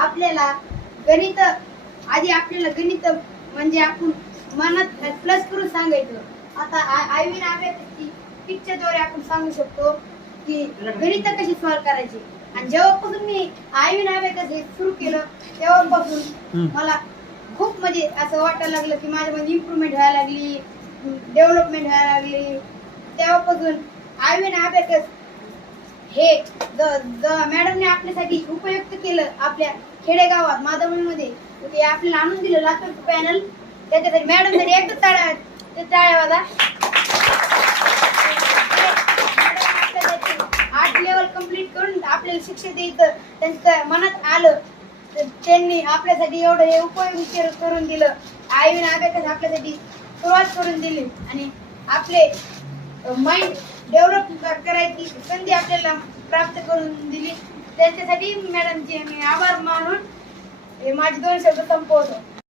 आपल्याला गणित आधी आपल्याला गणित म्हणजे आपण मनात प्लस करून सांगायचं। आता आयविन अभ्यासाची पिक्चरद्वारे आपण सांगू शकतो की गणित कशी सॉल्व्ह करायची। आणि जेव्हापासून मी आयविन अभ्यास हे सुरू केलं तेव्हापासून मला खूप म्हणजे असं वाटायला लागलं की माझ्यामध्ये इम्प्रूव्हमेंट व्हायला लागली, डेव्हलपमेंट व्हायला लागली। तेव्हापासून आयविन अभ्यास हे मॅडमने आपल्यासाठी उपयुक्त केलं। आपल्या खेडेगावात माधवमध्ये ते आपल्याला आणून दिलं लातूर पॅनल, त्याच्यासाठी मॅडम साठी एकच टाळ्या वाजा। 8 लेवल कंप्लीट करून आपल्याला शिक्षण द्यायचं त्यांच्या मनात आलं, त्यांनी आपल्यासाठी एवढं हे उपयोग करून दिलं। आयविन अभ्यास आपल्यासाठी सुरुवात करून दिली आणि आपले माइंड डेव्हलप करायची संधी आपल्याला प्राप्त करून दिली। त्यांच्यासाठी मॅडमचे मी आभार मानून माझे 2 शब्द संपवतो।